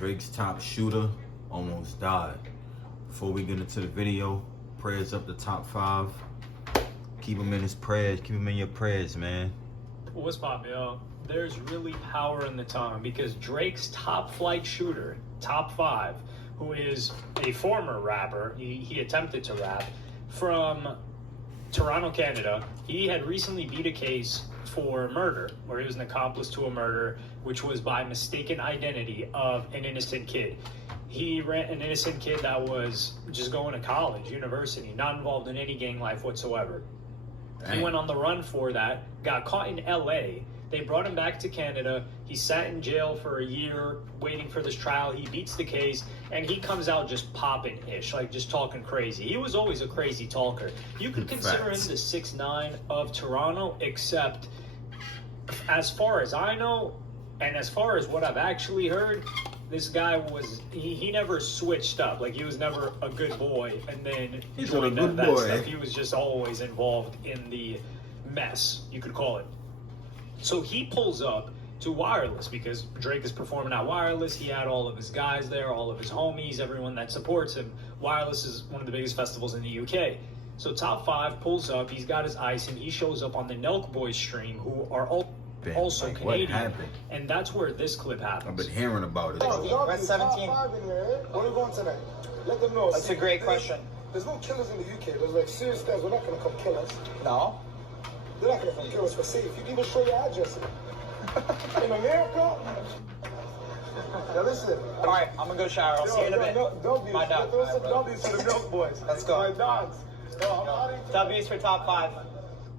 Drake's top shooter almost died. Before we get into the video, prayers up the top 5. Keep him in his prayers. Keep him in your prayers, man. What's pop, yo? There's really power in the tongue because Drake's top flight shooter, top 5, who is a former rapper, he attempted to rap, from Toronto, Canada. He had recently beat a case for murder, where he was an accomplice to a murder, which was by mistaken identity of an innocent kid. He ran an innocent kid that was just going to college, university, not involved in any gang life whatsoever. Dang. He went on the run for that, got caught in LA. They brought him back to Canada. He sat in jail for a year waiting for this trial. He beats the case, and he comes out just popping-ish, like just talking crazy. He was always a crazy talker. You could consider him the 6'9" of Toronto, except as far as I know, and as far as what I've actually heard, this guy was, he never switched up. Like, he was never a good boy and then joined that stuff. He was just always involved in the mess, you could call it. So he pulls up to Wireless because Drake is performing at Wireless. He had all of his guys there, all of his homies, everyone that supports him. Wireless is one of the biggest festivals in the UK. So Top 5 pulls up. He's got his ice, and he shows up on the Nelk Boys stream, who are also like, Canadian. And that's where this clip happens. I've been hearing about it. We're at 17. Where are we going tonight? Let them know. That's a great question. There's no killers in the UK. There's like serious guys. We're not going to come kill us. No. They're not going to come kill us. We're safe. You can even show your address. In America? Now listen. All right, I'm going to go shower. I'll see you in a bit. My dog. Throw some W's for the Milk Boys. Let's go. My dogs. W's for top 5.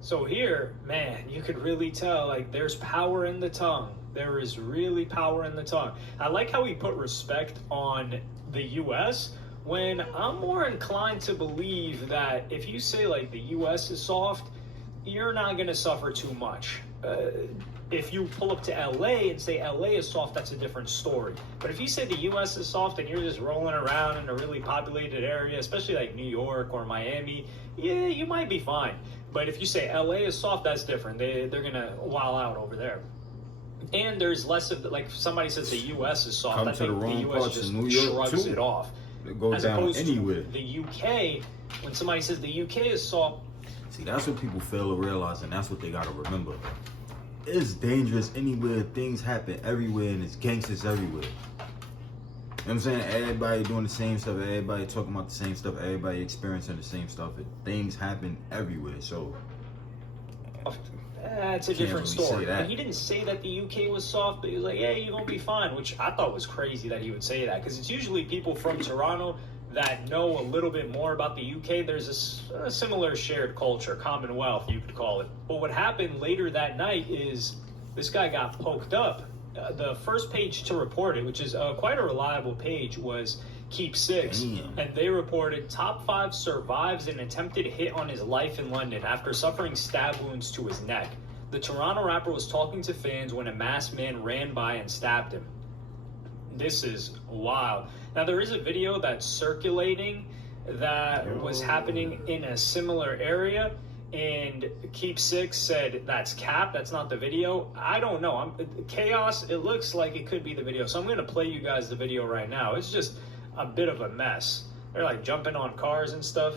So here, man, you could really tell, like, there's power in the tongue. There is really power in the tongue. I like how he put respect on the U.S. when I'm more inclined to believe that if you say, like, the U.S. is soft, you're not going to suffer too much. If you pull up to L.A. and say L.A. is soft, that's a different story. But if you say the U.S. is soft and you're just rolling around in a really populated area, especially like New York or Miami, yeah, you might be fine. But if you say LA is soft, that's different. They're going to wow out over there. And there's less of, like, if somebody says the U.S. is soft, I think the U.S. just shrugs it off. It goes as down opposed anywhere. to the U.K., when somebody says the U.K. is soft. See, that's what people fail to realize, and that's what they got to remember. It's dangerous anywhere. Things happen everywhere, and it's gangsters everywhere. You know what I'm saying? Everybody doing the same stuff, everybody talking about the same stuff, everybody experiencing the same stuff. Things happen everywhere, so that's a different story. And he didn't say that the UK was soft, but he was like, yeah, you're going to be fine, which I thought was crazy that he would say that, because it's usually people from Toronto that know a little bit more about the UK. There's a similar shared culture, commonwealth, you could call it. But what happened later that night is this guy got poked up. The first page to report it, which is quite a reliable page, was Keep 6. Damn. And they reported Top 5 survives an attempted hit on his life in London after suffering stab wounds to his neck. The Toronto rapper was talking to fans when a masked man ran by and stabbed him. This is wild. Now, there is a video that's circulating that was happening in a similar area. And Keep 6 said, that's cap, that's not the video. I don't know. Chaos, it looks like it could be the video. So I'm going to play you guys the video right now. It's just a bit of a mess. They're like jumping on cars and stuff.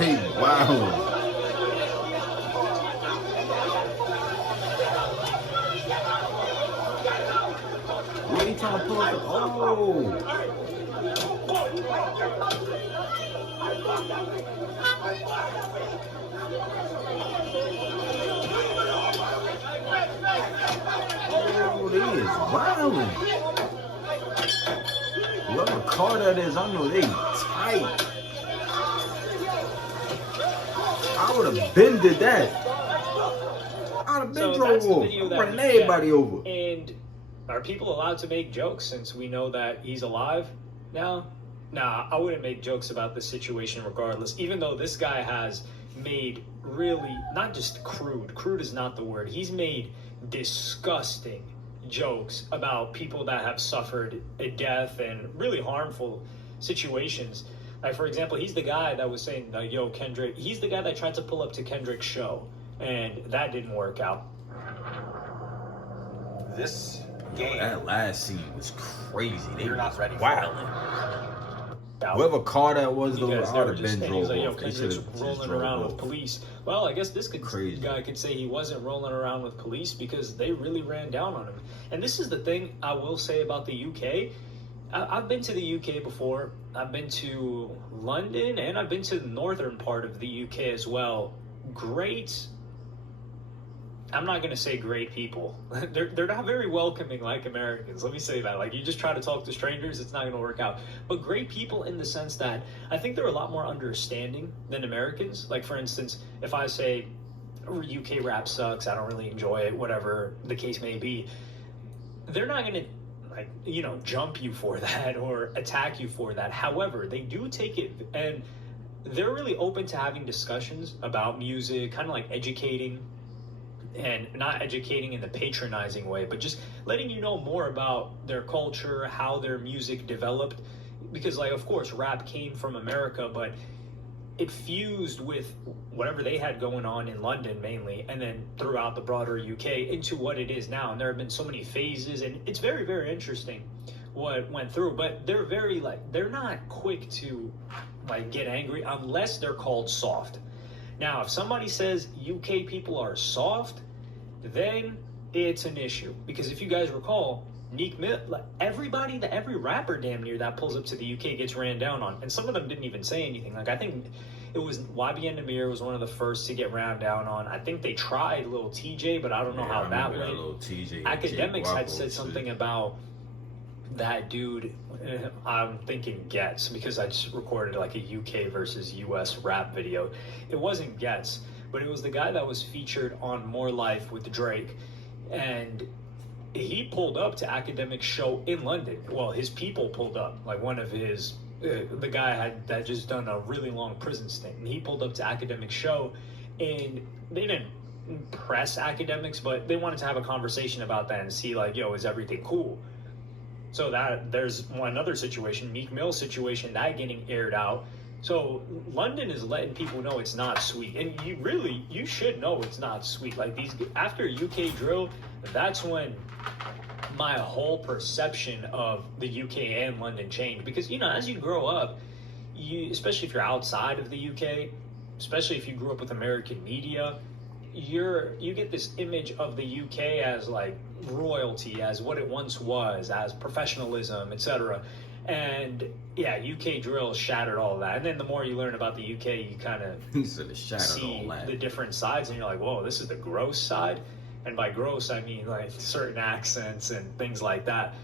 Hey, wow. What are you trying to pull up? Oh. is wildin'. Whoever car that is, I know they tight. I would have been did that. I'd have been drove over. I'm running everybody over. And are people allowed to make jokes since we know that he's alive now? Nah, I wouldn't make jokes about the situation regardless, even though this guy has made really, not just crude is not the word, he's made disgusting jokes about people that have suffered a death and really harmful situations. Like, for example, he's the guy that was saying, yo, Kendrick, he's the guy that tried to pull up to Kendrick's show, and that didn't work out. This game. That last scene was crazy. You're not ready for wilding. Whoever car that was, though, I would have been drove like, yo, off. Kendrick's rolling around with police. Well, I guess this guy could say he wasn't rolling around with police because they really ran down on him. And this is the thing I will say about the UK. I've been to the UK before. I've been to London, and I've been to the northern part of the UK as well. Great. I'm not going to say great people. They're not very welcoming like Americans. Let me say that. Like, you just try to talk to strangers, it's not going to work out. But great people in the sense that I think they're a lot more understanding than Americans. Like, for instance, if I say UK rap sucks, I don't really enjoy it, whatever the case may be, they're not going to, like, you know, jump you for that or attack you for that. However, they do take it, and they're really open to having discussions about music, kind of like educating. And not educating in the patronizing way, but just letting you know more about their culture, how their music developed. Because, like, of course, rap came from America, but it fused with whatever they had going on in London mainly, and then throughout the broader UK into what it is now. And there have been so many phases, and it's very, very interesting what went through. But they're very, like, they're not quick to, like, get angry unless they're called soft. Now, if somebody says UK people are soft, then it's an issue. Because if you guys recall, Meek Mill, like, every rapper damn near that pulls up to the UK gets ran down on. And some of them didn't even say anything. Like, I think it was YBN Namir was one of the first to get ran down on. I think they tried Lil TJ, but I don't know how that went. Academics had said something about that dude. I'm thinking Gets, because I just recorded like a UK versus US rap video. It wasn't Gets, but it was the guy that was featured on More Life with Drake, and he pulled up to Academic's show in London. Well, his people pulled up, like one of his the guy had just done a really long prison stint, and he pulled up to Academic's show, and they didn't press Academics, but they wanted to have a conversation about that and see, like, yo, is everything cool? So that there's another situation, Meek Mill situation, that getting aired out. So London is letting people know it's not sweet, and you should know it's not sweet. Like, these after UK drill, that's when my whole perception of the UK and London changed. Because, you know, as you grow up, especially if you're outside of the UK, especially if you grew up with American media, you get this image of the UK as like royalty, as what it once was, as professionalism, etc. And yeah, UK drill shattered all of that. And then the more you learn about the UK, you kind of see the different sides, and you're like, whoa, this is the gross side. And by gross, I mean like certain accents and things like that.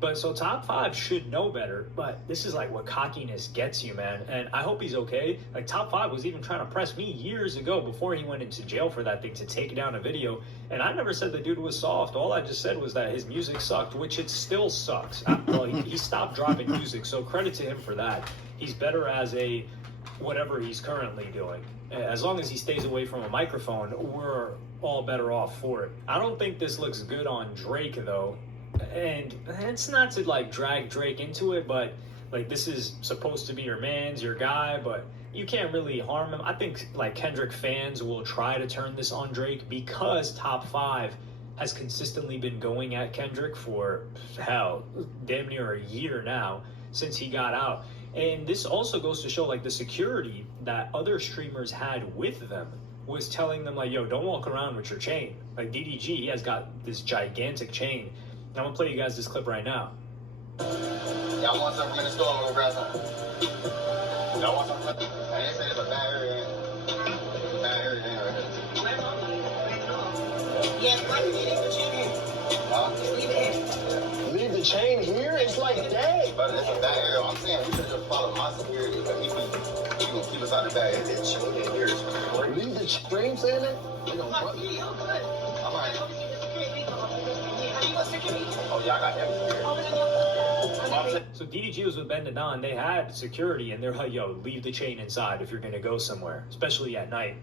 But so top 5 should know better, but this is like what cockiness gets you, man. And I hope he's okay. Like, top 5 was even trying to press me years ago before he went into jail for that thing to take down a video. And I never said the dude was soft. All I just said was that his music sucked, which it still sucks. Well, he stopped dropping music, so credit to him for that. He's better as a whatever he's currently doing. As long as he stays away from a microphone, we're all better off for it. I don't think this looks good on Drake, though. And it's not to like drag Drake into it, but like, this is supposed to be your man's, your guy, but you can't really harm him. I think like Kendrick fans will try to turn this on Drake because top 5 has consistently been going at Kendrick for damn near a year now since he got out. And this also goes to show like the security that other streamers had with them was telling them like, yo, don't walk around with your chain. Like DDG, he has got this gigantic chain. I'm gonna play you guys this clip right now. Y'all want something in the store? I'm gonna grab something. Y'all want something? I didn't say it's a bad area. Bad area right here. Yes, why you need it for chicken? Huh? Just leave it here. chain here? It's like day. But it's a bad area. I'm saying we should just follow my security, but he gonna keep us out of the bad area. It's chain in here. Leave the stream saying that? I'm like, oh yeah, I got everything. So DDG was with Ben Denon. They had security, and they're like, "Yo, leave the chain inside if you're gonna go somewhere, especially at night."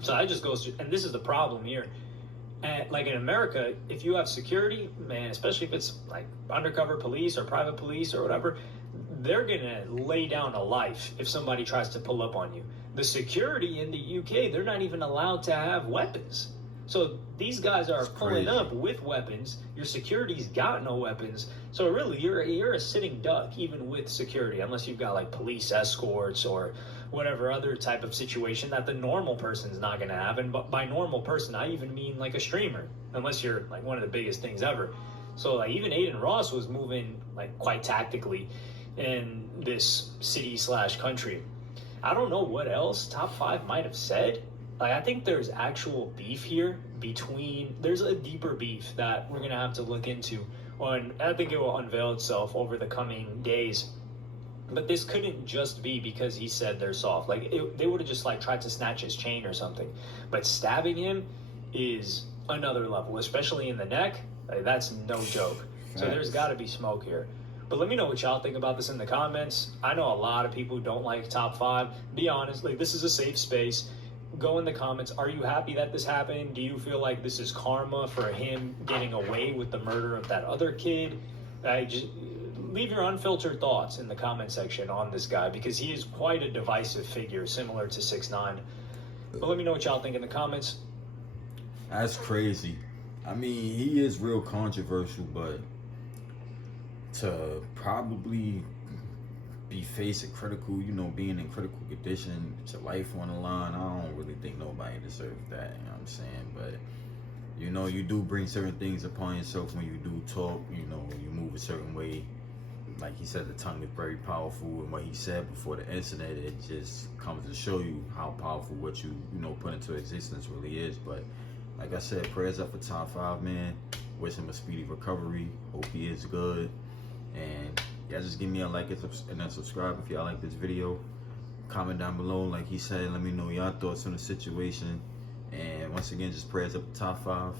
So that just goes to, and this is the problem here. And like in America, if you have security, man, especially if it's like undercover police or private police or whatever, they're gonna lay down a life if somebody tries to pull up on you. The security in the UK, they're not even allowed to have weapons. So these guys are pulling up with weapons. Your security's got no weapons. So really, you're a sitting duck even with security, unless you've got like police escorts or whatever other type of situation that the normal person's not going to have. And by normal person, I even mean like a streamer, unless you're like one of the biggest things ever. So like even Aiden Ross was moving like quite tactically in this city/country. I don't know what else Top 5 might have said. Like, I think there's actual beef here there's a deeper beef that we're going to have to look into. And I think it will unveil itself over the coming days. But this couldn't just be because he said they're soft. Like, they would have just, like, tried to snatch his chain or something. But stabbing him is another level, especially in the neck. Like, that's no joke. So there's got to be smoke here. But let me know what y'all think about this in the comments. I know a lot of people who don't like Top 5. Be honest, like, this is a safe space. Go in the comments. Are you happy that this happened? Do you feel like this is karma for him getting away with the murder of that other kid? Just leave your unfiltered thoughts in the comment section on this guy, because he is quite a divisive figure, similar to 6ix9ine. But let me know what y'all think in the comments. That's crazy. I mean, he is real controversial, but to probably be facing critical, being in critical condition, with your life on the line, I don't really think nobody deserves that, you know what I'm saying? But, you do bring certain things upon yourself when you do talk, when you move a certain way. Like he said, the tongue is very powerful, and what he said before the incident, it just comes to show you how powerful what you put into existence really is. But like I said, prayers up for Top 5, man. Wish him a speedy recovery. Hope he is good. And yeah, just give me a like and then subscribe if y'all like this video. Comment down below, like he said. Let me know y'all thoughts on the situation. And once again, just prayers up for Top 5.